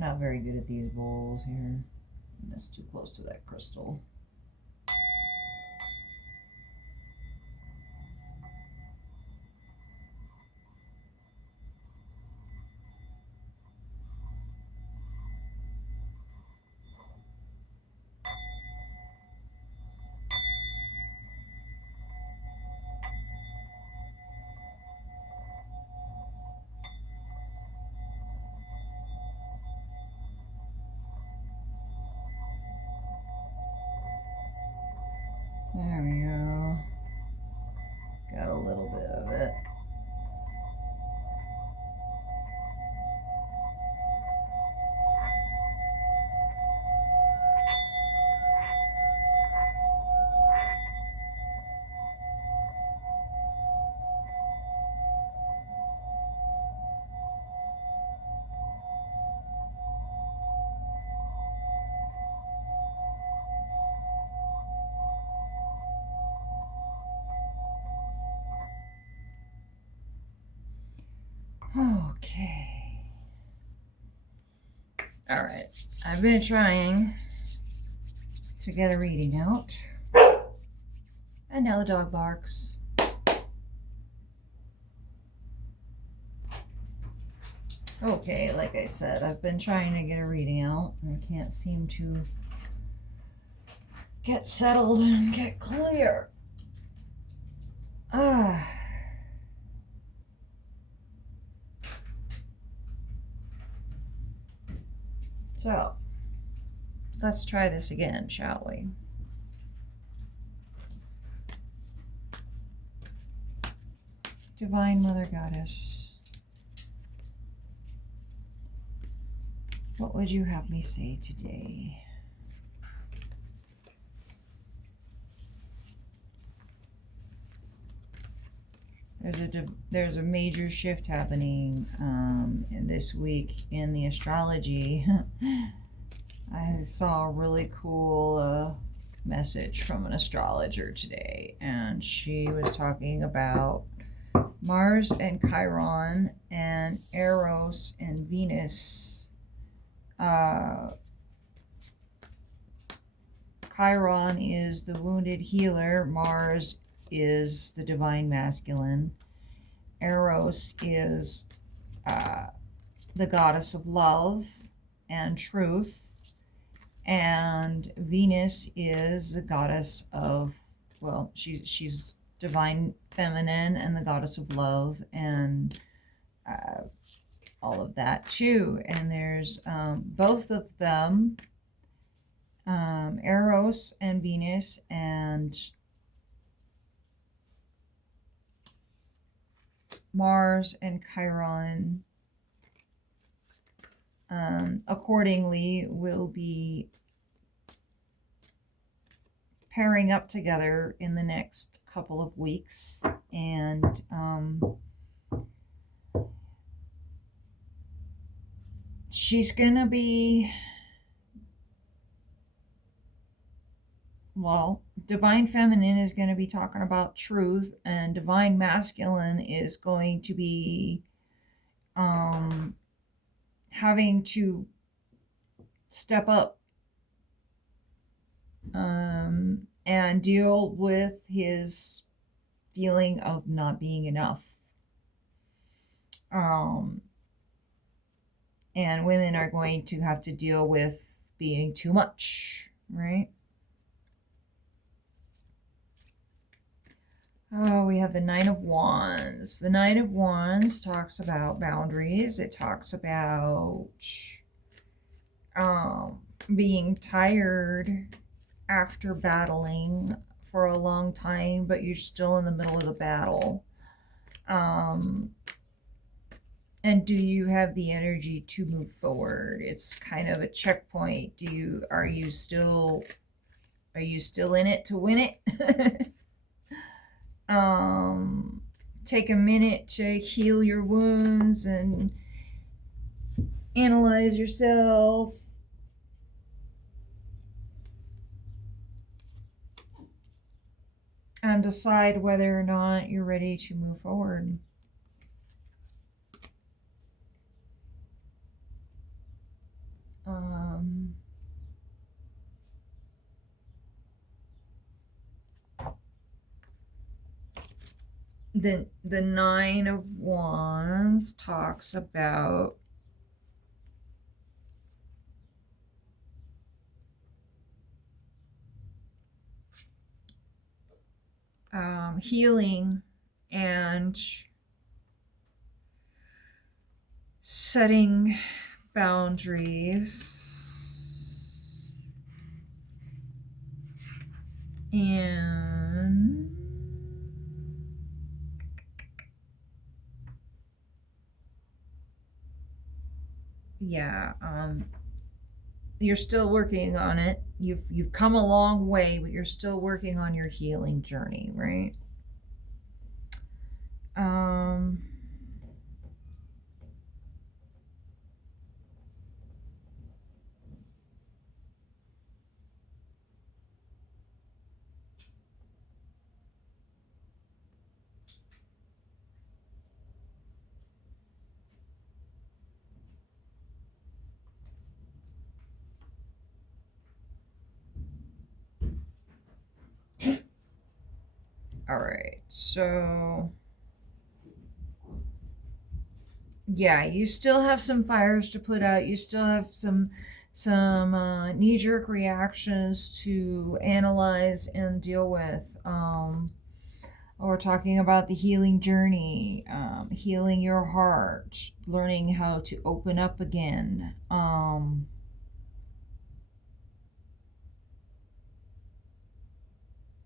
I'm not very good at these bowls here. That's too close to that crystal. There we go. Got a little bit of it. Okay. All right. I've been trying to get a reading out. And now the dog barks. Okay, like I said, I've been trying to get a reading out. I can't seem to get settled and get clear. So, let's try this again, shall we? Divine Mother Goddess, what would you have me say today? There's a major shift happening in this week in the astrology. I saw a really cool message from an astrologer today, and she was talking about Mars and Chiron and Eros and Venus. Chiron is the wounded healer. Mars is the divine masculine. Eros is the goddess of love and truth. And Venus is the goddess of, well, she's divine feminine and the goddess of love and all of that too. And there's both of them, Eros and Venus, and Mars and Chiron accordingly will be pairing up together in the next couple of weeks, and she's gonna be, well, divine feminine is going to be talking about truth, and divine masculine is going to be having to step up and deal with his feeling of not being enough. And women are going to have to deal with being too much, right? Oh, we have the Nine of Wands. The Nine of Wands talks about boundaries. It talks about being tired after battling for a long time, but you're still in the middle of the battle. And do you have the energy to move forward? It's kind of a checkpoint. Are you still in it to win it? Take a minute to heal your wounds and analyze yourself. And decide whether or not you're ready to move forward. the Nine of Wands talks about healing and setting boundaries, and yeah, you're still working on it. You've come a long way, but you're still working on your healing journey, right? Um all right. So yeah, you still have some fires to put out. You still have some knee-jerk reactions to analyze and deal with. We're talking about the healing journey, healing your heart, learning how to open up again.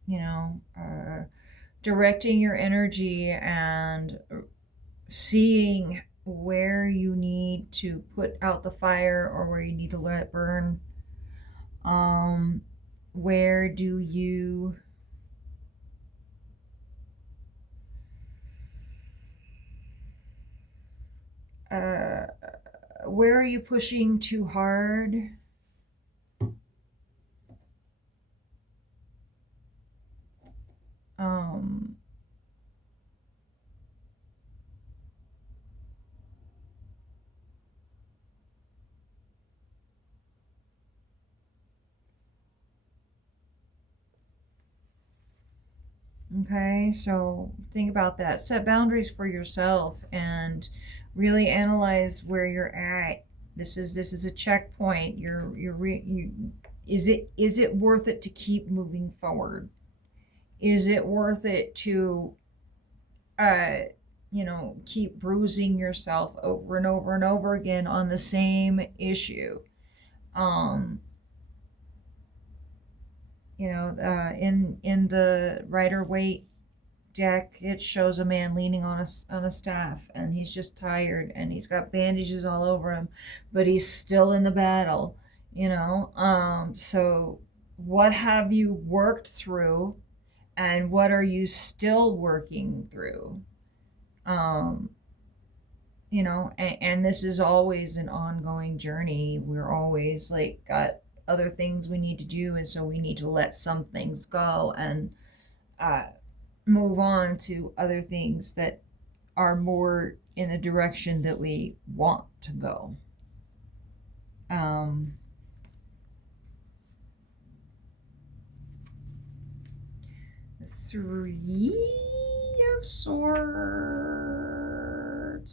You know, directing your energy and seeing where you need to put out the fire or where you need to let it burn. Where do you uh, where are you pushing too hard? Um, okay, so think about that. Set boundaries for yourself and really analyze where you're at. This is a checkpoint. You is it worth it to keep moving forward? Is it worth it to uh keep bruising yourself over and over and over again on the same issue? um in the Rider-Waite deck, it shows a man leaning on a staff, and he's just tired, and he's got bandages all over him, but he's still in the battle. So what have you worked through, and what are you still working through? um and this is always an ongoing journey. We're always like got other things we need to do, and so we need to let some things go and uh, move on to other things that are more in the direction that we want to go. um Three of Swords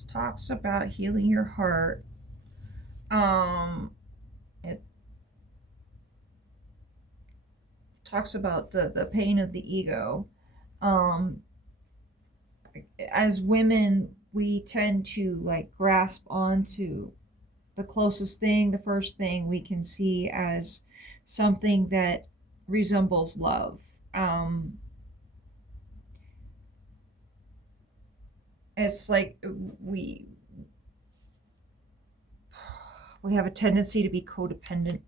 talks about healing your heart. It talks about the pain of the ego. Um, as women, we tend to like grasp onto the closest thing, the first thing we can see as something that resembles love. It's like we have a tendency to be codependent,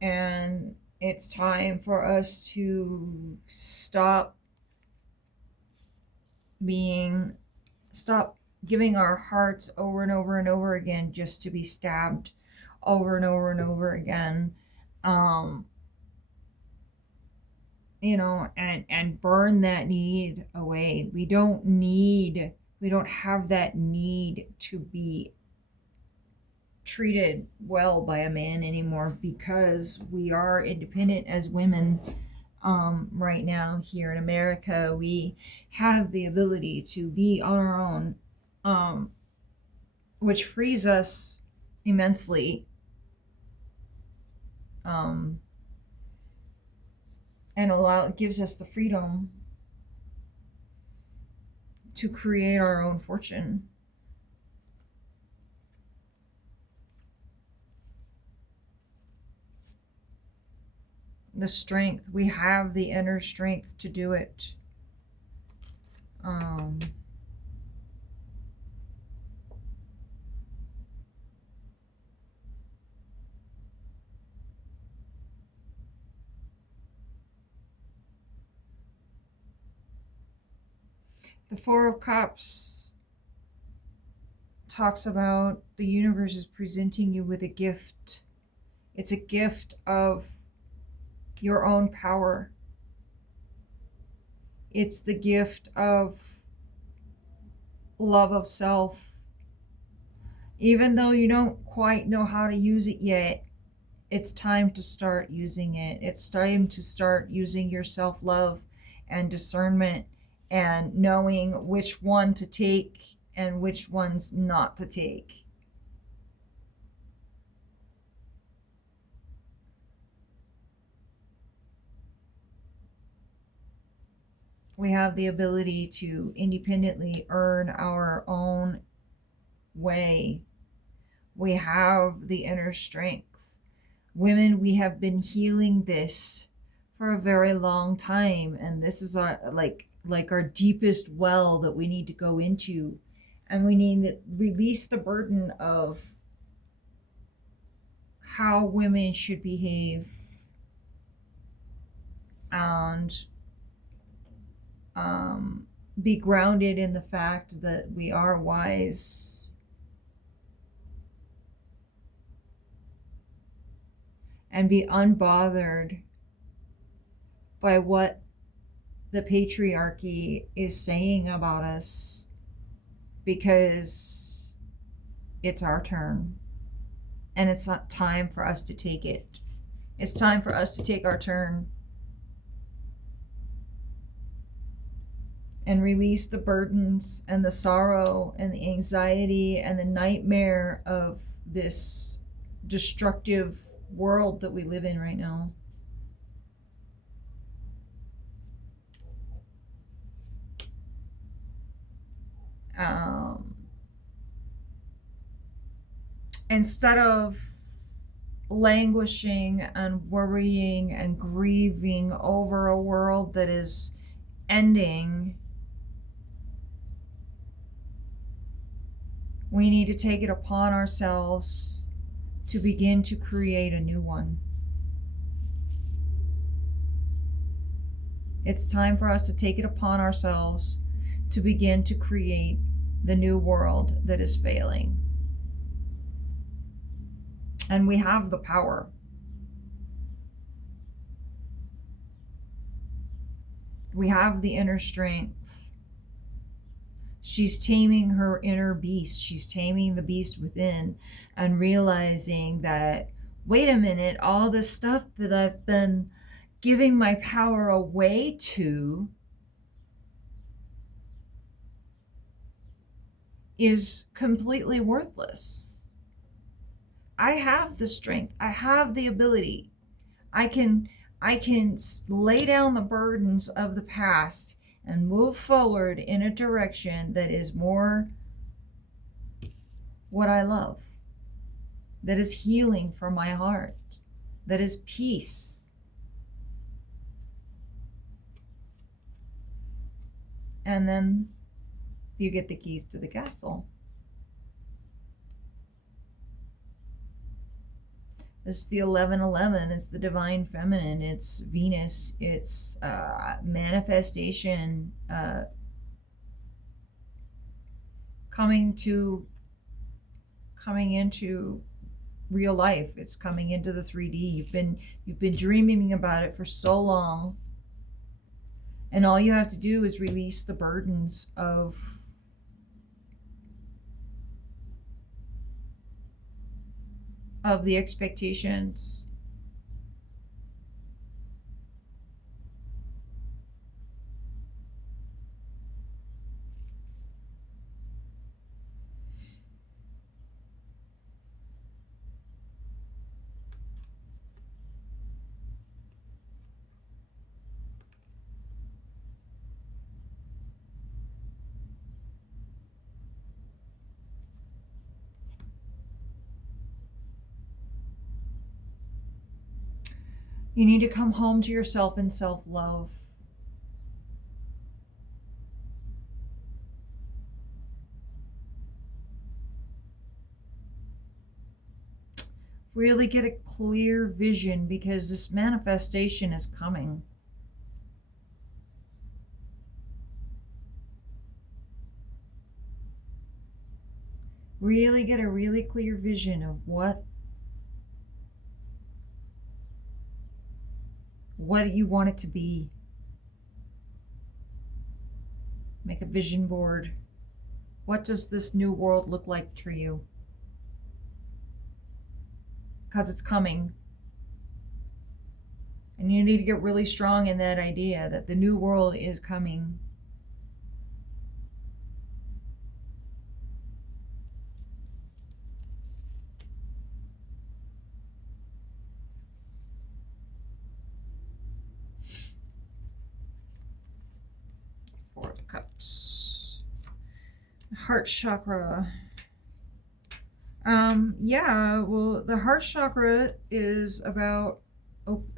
and it's time for us to being stop giving our hearts over and over and over again just to be stabbed over and over and over again. um and burn that need away. We don't have that need to be treated well by a man anymore, because we are independent as women. right now here in America. We have the ability to be on our own, which frees us immensely, um, and gives us the freedom to create our own fortune. The strength, we have the inner strength to do it. The Four of Cups talks about the universe is presenting you with a gift. It's a gift of your own power. It's the gift of love of self. Even though you don't quite know how to use it yet, it's time to start using it. It's time to start using your self-love and discernment and knowing which one to take and which ones not to take. We have the ability to independently earn our own way. We have the inner strength. Women, we have been healing this for a very long time, and this is our like our deepest well that we need to go into, and we need to release the burden of how women should behave, and be grounded in the fact that we are wise, and be unbothered by what the patriarchy is saying about us, because it's our turn, and it's not time for us to take it. It's time for us to take our turn and release the burdens and the sorrow and the anxiety and the nightmare of this destructive world that we live in right now. Instead of languishing and worrying and grieving over a world that is ending, we need to take it upon ourselves to begin to create a new one. It's time for us to take it upon ourselves to begin to create the new world that is failing. And we have the power. We have the inner strength. She's taming her inner beast. She's taming the beast within and realizing that, wait a minute, all this stuff that I've been giving my power away to is completely worthless. I have the strength. I have the ability. I can lay down the burdens of the past and move forward in a direction that is more what I love, that is healing for my heart, that is peace. And then you get the keys to the castle. It's the 1111. It's the divine feminine. It's Venus. It's manifestation coming into real life. It's coming into the 3D. You've been dreaming about it for so long, and all you have to do is release the burdens of the expectations You need to come home to yourself in self-love. Really get a clear vision because this manifestation is coming. Really get a really clear vision of what you want it to be. Make a vision board. What does this new world look like for you? Because it's coming. And you need to get really strong in that idea that the new world is coming. Four of Cups. Heart chakra. Yeah, well, the heart chakra is about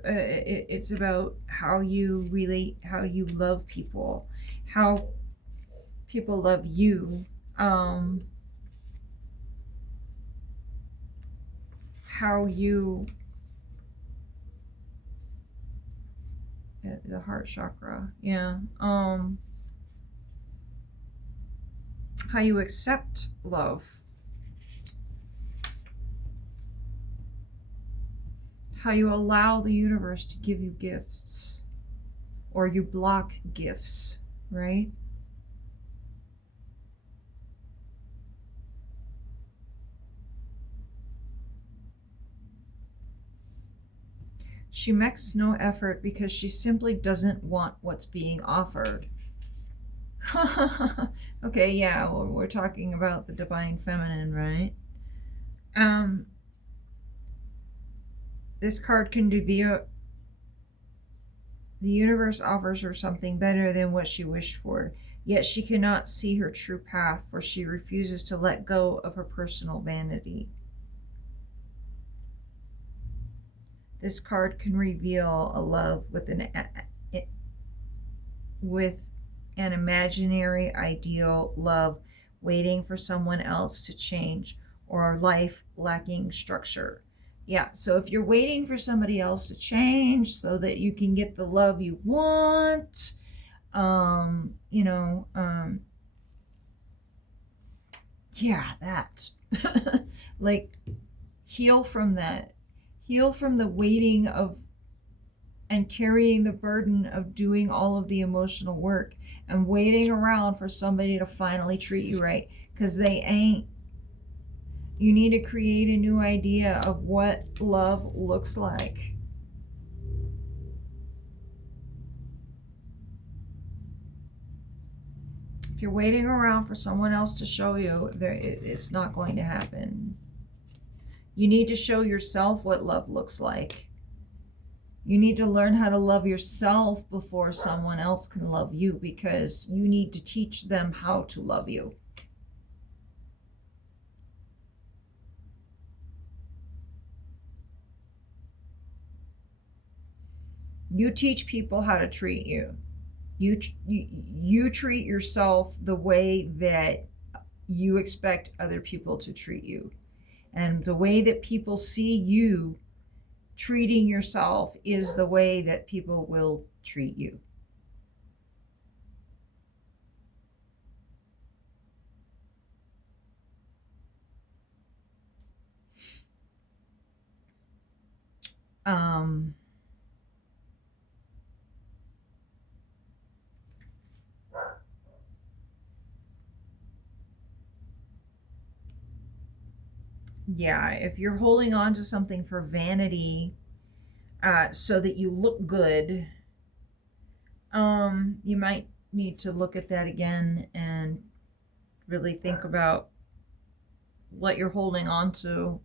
it's about how you relate, how you love people, how people love you, how you the heart chakra, yeah, how you accept love, how you allow the universe to give you gifts, or you block gifts, right? She makes no effort because she simply doesn't want what's being offered. Okay, yeah, well, we're talking about the divine feminine, right? This card can reveal the universe offers her something better than what she wished for, yet she cannot see her true path, for she refuses to let go of her personal vanity. This card can reveal a love with an imaginary ideal love waiting for someone else to change, or a life lacking structure. Yeah, so if you're waiting for somebody else to change so that you can get the love you want, yeah, that. Like, heal from that. Heal from the waiting of and carrying the burden of doing all of the emotional work and waiting around for somebody to finally treat you right, because they ain't. You need to create a new idea of what love looks like. If you're waiting around for someone else to show you, it's not going to happen. You need to show yourself what love looks like. You need to learn how to love yourself before someone else can love you, because you need to teach them how to love you. You teach people how to treat you. You treat yourself the way that you expect other people to treat you. And the way that people see you treating yourself is the way that people will treat you. Yeah, if you're holding on to something for vanity, so that you look good, you might need to look at that again and really think about what you're holding on to.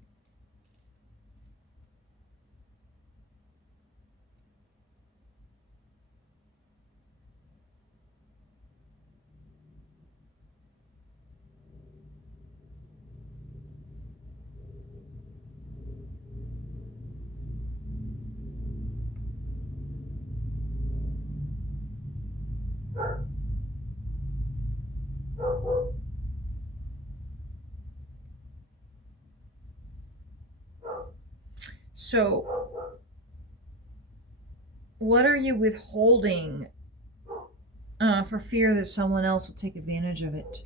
So, what are you withholding for fear that someone else will take advantage of it?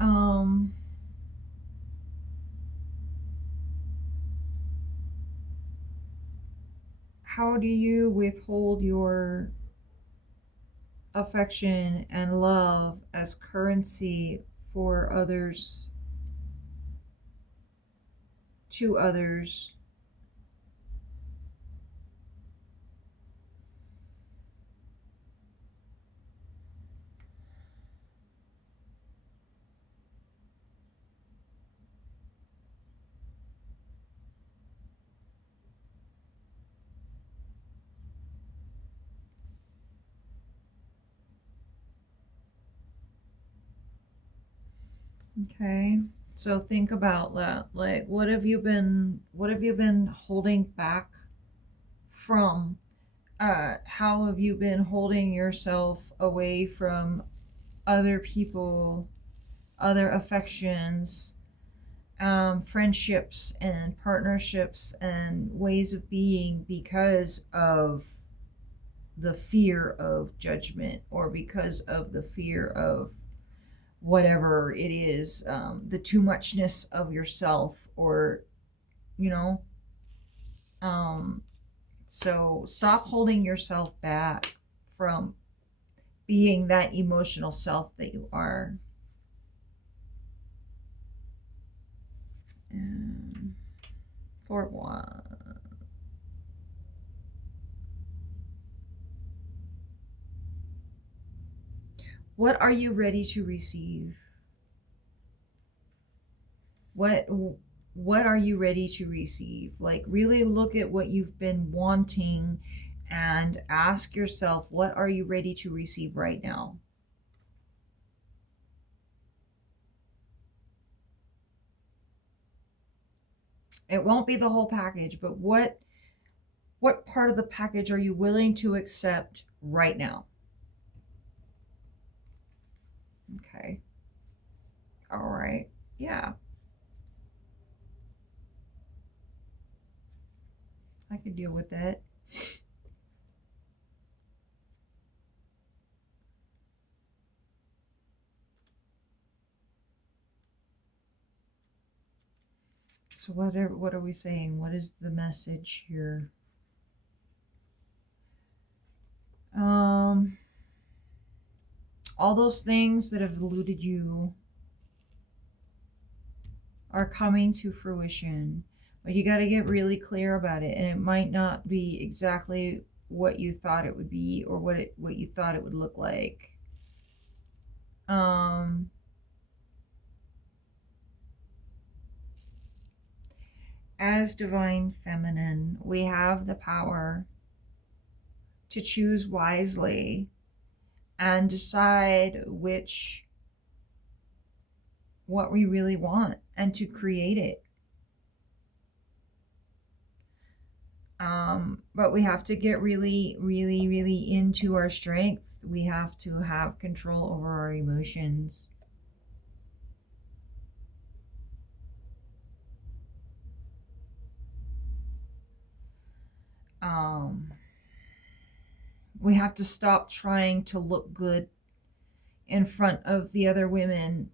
Um, how do you withhold your affection and love as currency for others, to others? Okay. So think about that. Like, what have you been holding back from? How have you been holding yourself away from other people, other affections, friendships and partnerships and ways of being because of the fear of judgment, or because of the fear of whatever it is, the too muchness of yourself, or, you know, um, so stop holding yourself back from being that emotional self that you are. And for one, what are you ready to receive? What what are you ready to receive? Like, really look at what you've been wanting and ask yourself, what are you ready to receive right now? It won't be the whole package, but what part of the package are you willing to accept right now? Okay. All right. Yeah, I could deal with that. So what are we saying? What is the message here? Um all those things that have eluded you are coming to fruition, but you got to get really clear about it, and it might not be exactly what you thought it would be, or what you thought it would look like. um as divine feminine, we have the power to choose wisely and decide what we really want, and to create it. But we have to get really, really, really into our strength. We have to have control over our emotions. Um, we have to stop trying to look good in front of the other women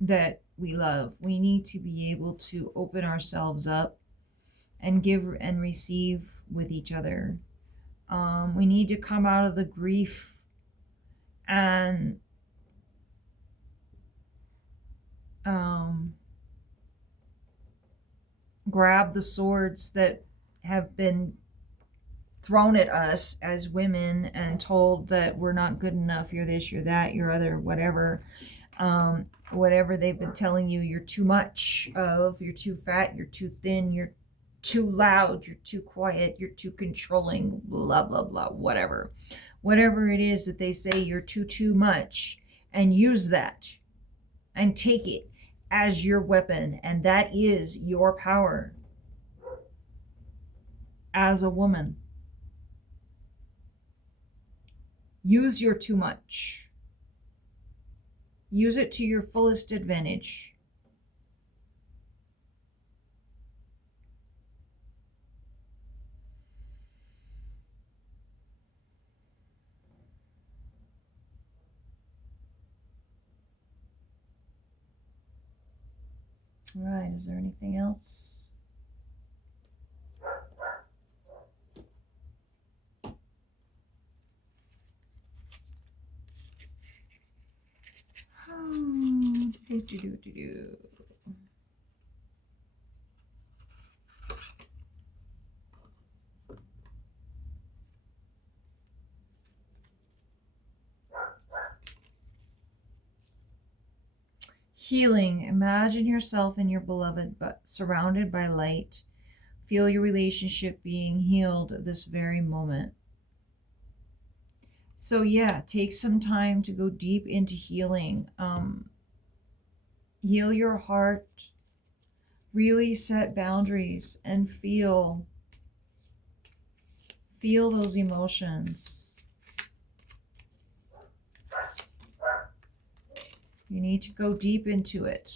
that we love. We need to be able to open ourselves up and give and receive with each other. We need to come out of the grief and um, grab the swords that have been thrown at us as women and told that we're not good enough, you're this, you're that, you're other, whatever. Whatever they've been telling you, you're too much of, you're too fat, you're too thin, you're too loud, you're too quiet, you're too controlling, blah, blah, blah, whatever. Whatever it is that they say, you're too much, and use that and take it as your weapon. And that is your power as a woman. use your too much. Use it to your fullest advantage. All right, is there anything else? Healing. Imagine yourself and your beloved, but surrounded by light. Feel your relationship being healed at this very moment. So yeah, take some time to go deep into healing. Heal your heart. Really set boundaries and feel those emotions. You need to go deep into it.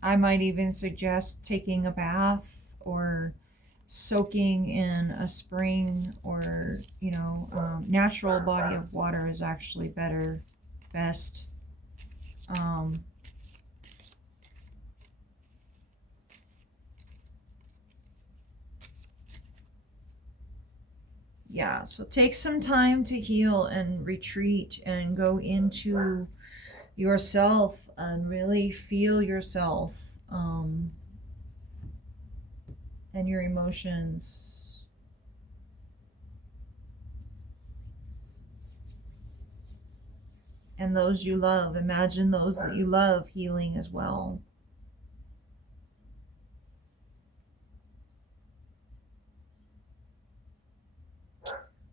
I might even suggest taking a bath or soaking in a spring, or natural body of water is actually best. Yeah, so take some time to heal and retreat and go into yourself and really feel yourself, and your emotions. And those you love. Imagine those that you love healing as well.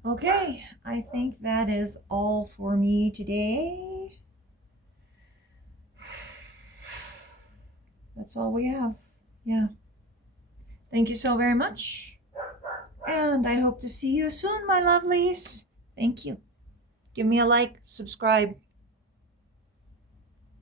Okay, I think that is all for me today. That's all we have. Yeah. Thank you so very much. And I hope to see you soon, my lovelies. Thank you. Give me a like, subscribe.